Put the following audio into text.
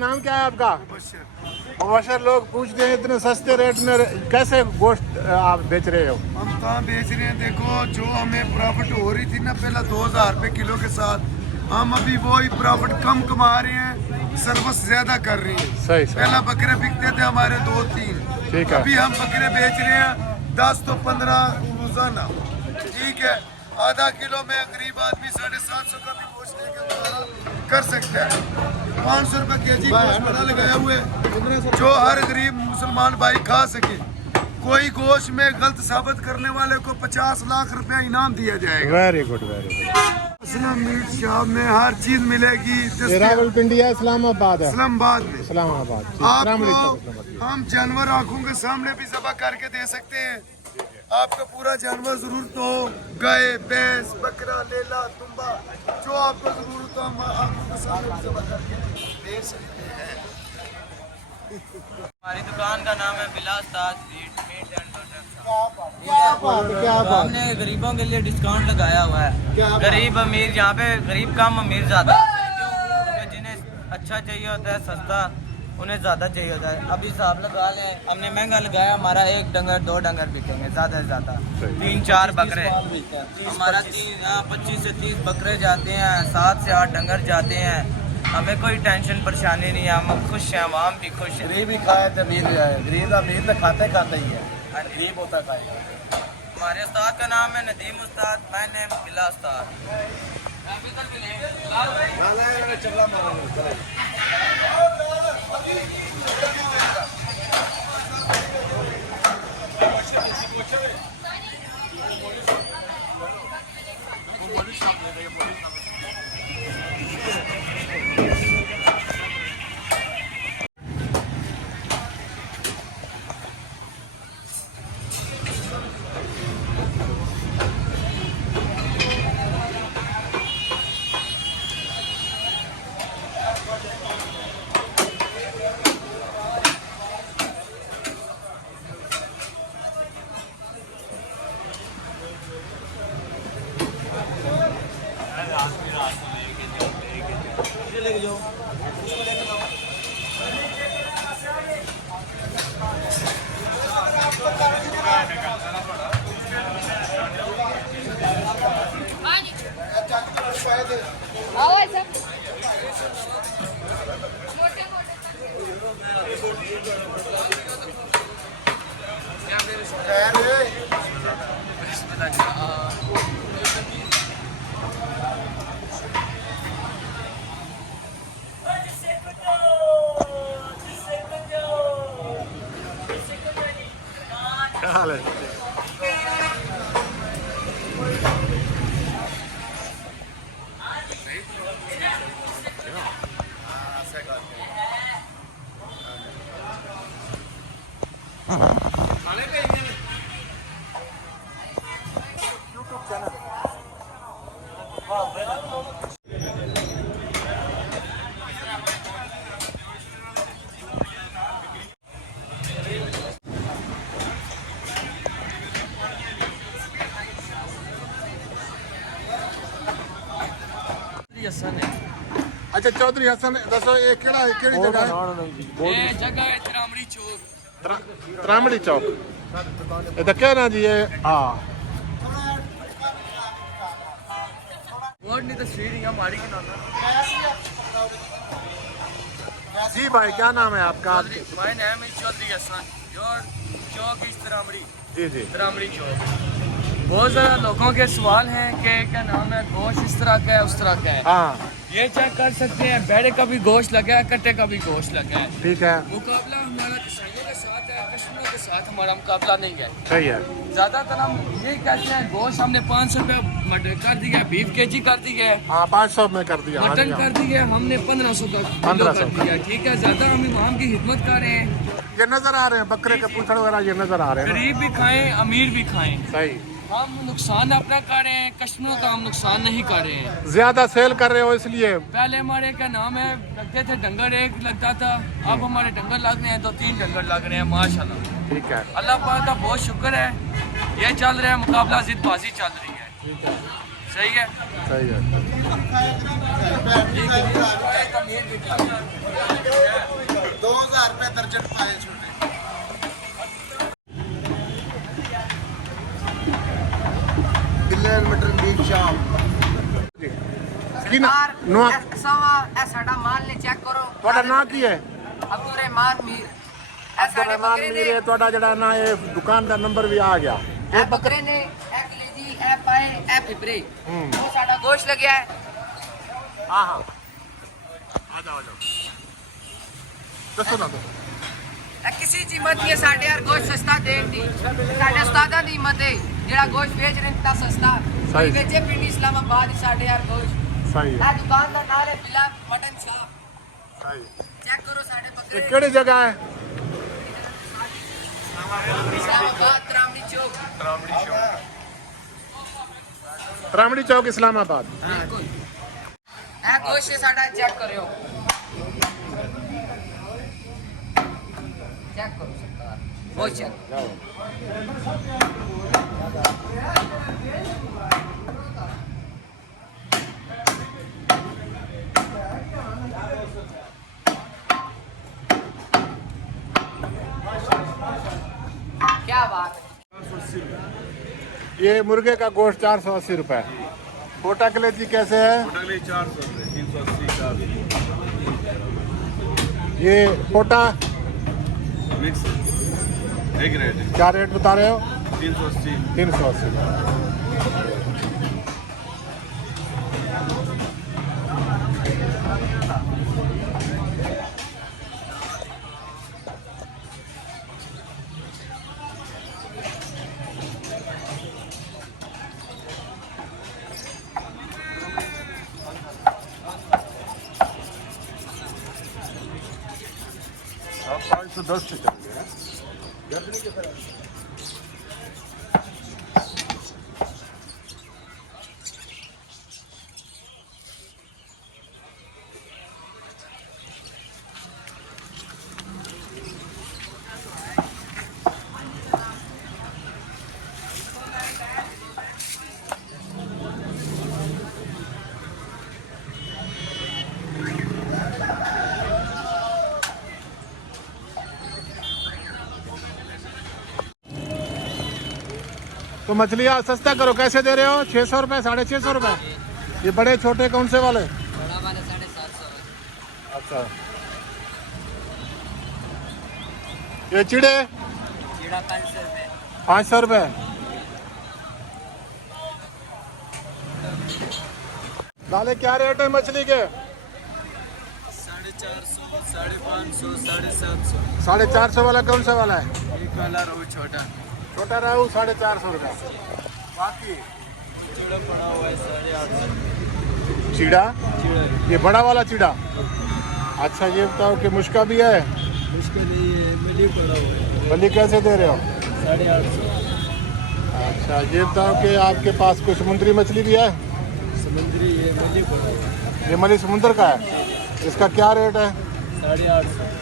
नाम क्या है आपका? मुबशर। लोग पूछते हैं इतने सस्ते रेट में कैसे गोश्त आप बेच रहे हो? हम कहाँ बेच रहे हैं, देखो जो हमें प्रॉफिट हो रही थी ना पहले 2000 रुपये किलो के साथ, हम अभी वही प्रॉफिट कम कमा रहे हैं, सर्विस ज्यादा कर रहे हैं। सही पहला बकरे बिकते थे हमारे 2-3, ठीक है। अभी हम बकरे बेच रहे हैं 10 तो 15 रोजाना। ठीक है, आधा किलो में गरीब आदमी 750 का भी गोश्त लेकर गुजारा कर सकता है। 500 रुपए केजी गोश्त बना लगाए हुए जो हर गरीब मुसलमान भाई खा सके। कोई गोश्त में गलत साबित करने वाले को 50 लाख रुपया इनाम दिया जाएगा। Very good very good. Aslam meat shop में हर चीज मिलेगी। रावलपिंडी है, इस्लामाबाद है। इस्लामाबाद में इस्लामाबाद। आपको हम जानवर आंखों के सामने भी ज़बह करके दे सकते हैं। आपका पूरा जानवर जरूरत हो, गाय भैंस बकरा लेला तुम्बा, जो आपको जरूरत हो हम आंखों के सामने भी ज़बह करके दे सकते हैं। हमारी दुकान का नाम है बिलास ताज मीट एंड क्या बात? हमने गरीबों के लिए डिस्काउंट लगाया हुआ है। गरीब अमीर, यहाँ पे गरीब कम अमीर ज़्यादा है। क्यों? जिन्हें अच्छा चाहिए होता है सस्ता, उन्हें ज़्यादा चाहिए होता है। अभी हिसाब लगा लें, हमने महंगा लगाया, हमारा 1 डंगर 2 डंगर बिकेंगे ज़्यादा से ज़्यादा, 3-4 बकरे हमारा 25 से 30 बकरे जाते हैं, 7 से 8 डंगर जाते हैं। हमें कोई टेंशन परेशानी नहीं है, हम खुश हैं, आवाम भी खुश है। गरीब ही खाए तो अमीर भी आए, गरीब अमीर तो खाते ही है, गरीब होता खाएगा। हमारे उस्ताद का नाम है नदीम उस्ताद, मैं नेम बिला उस्ताद। क्या हाल है? अच्छा चौधरी हसन दसो ये केड़ी जगह है? ये जगह है त्रामड़ी चौक। त्रामड़ी चौक। ये तो क्या ना जी ये वोट नहीं तो स्ट्रीट ही हमारी की नाम जी भाई क्या नाम है आपका? My name is Chaudhry Hassan, your chowk is Tramri. जी जी त्रामड़ी चौक। बहुत ज़्यादा लोगों के सवाल हैं कि क्या नाम है, गोश्त इस तरह का है उस तरह का है। हाँ ये चेक कर सकते हैं, भेड़े का भी गोश्त लगा है, कट्टे का भी गोश्त लगा है। ठीक है, मुकाबला हमारा किसानों के साथ है, कस्टमरों के साथ हमारा मुकाबला नहीं है। सही है। ज्यादातर हम ये कहते हैं गोश्त हमने 500 रुपये मटन कर दिया, बीफ केजी कर दी है, हाँ 500 में कर दिया। हाँ जी, मटन हाँ। कर दिया हमने 1500 का किलो 1500 कर दिया। ठीक है, ज्यादा हम इमाम की हिदमत कर रहे हैं। ये नजर आ रहे हैं बकरे के पूछड़ वगैरह, ये नजर आ रहे हैं ना? गरीब भी खाएं अमीर भी खाएं, सही। हम नुकसान अपना कर रहे हैं, कस्टमरों का हम नुकसान नहीं कर रहे हैं। ज्यादा सेल कर रहे हो इसलिए? पहले हमारे क्या नाम है लगते थे डंगर एक लगता था, अब हमारे डंगर लग रहे हैं, 2-3 डंगर लग रहे हैं माशाल्लाह। ठीक है, अल्लाह पाक का बहुत शुक्र है, ये चल रहा है मुकाबला, जिदबाजी चल रही है। सही है। सही है। 2000 रुपए दर्जन पाए छोटे। मटन बीफ शाम नो साडा माल ने चेक करो। ਤੁਹਾਡਾ ਨਾਂ ਕੀ ਹੈ? अब्दुल रहमान मीर। रहमान मीर है ਤੁਹਾਡਾ ਜਿਹੜਾ ਨਾ ਇਹ ਦੁਕਾਨ ਦਾ ਨੰਬਰ ਵੀ ਆ ਗਿਆ। ए बकरे ने ए कलेजी ए पाए ए फिबरे वो साडा गोश्त लगे है। हाँ हाँ आ जाओ ਦੱਸੋ ਨਾ ए किसी कीमत नहीं है साडे यार गोश्त सस्ता देन दी साडे उस्तादां दी हिम्मत है जेड़ा गोश्त बेच रहे इतना सस्ता सही। बेचे पिंडी इस्लामाबाद ही साडे यार गोश्त। सही है ए दुकान दा नाम है बिला मटन शॉप। सही। चेक करो साडे ये बकरे ਕਿਹੜੀ ਜਗ੍ਹਾ ਹੈ? इस्लामाबाद त्रामणी चौक। त्रामड़ी चौक इस्लामाबाद। बिल्कुल ए गोश्त साडा चेक करो। चेक करो सरकार गोश्त चेक। क्या बात है। ये मुर्गे का गोश्त 480 रुपए। कोटा कलेजी कैसे है? 400 रुपए 380 ये कोटा मिक्स एक रेट है क्या रेट बता रहे हो? 380। 380 रुपए। आप 510 से चल गए हैं। तो मछलियाँ सस्ता करो, कैसे दे रहे हो? 600 रुपये, 650 रुपये। ये बड़े छोटे कौन से वाले? बड़ा वाला 750। अच्छा। ये चिड़े जीरा 500 रुपए। 500 रुपये। दाले क्या रेट है मछली के? 450, 550, 750। 450 वाला कौन सा वाला है? एक वाला रोहू छोटा छोटा रहू 450 रुपये। बाकी चूड़ा पड़ा हुआ है 850। चीड़ा, ये बड़ा वाला चीड़ा। अच्छा ये बताओ कि मुश्का भी है? उसके लिए मिली पड़ा हुआ है बल्ली कैसे दे रहे हो? 850। अच्छा ये बताओ कि आपके पास कोई समुद्री मछली भी है? समुद्री ये मिली पड़ा हुआ है ये मछली समुद्र का है, इसका क्या रेट है? 850।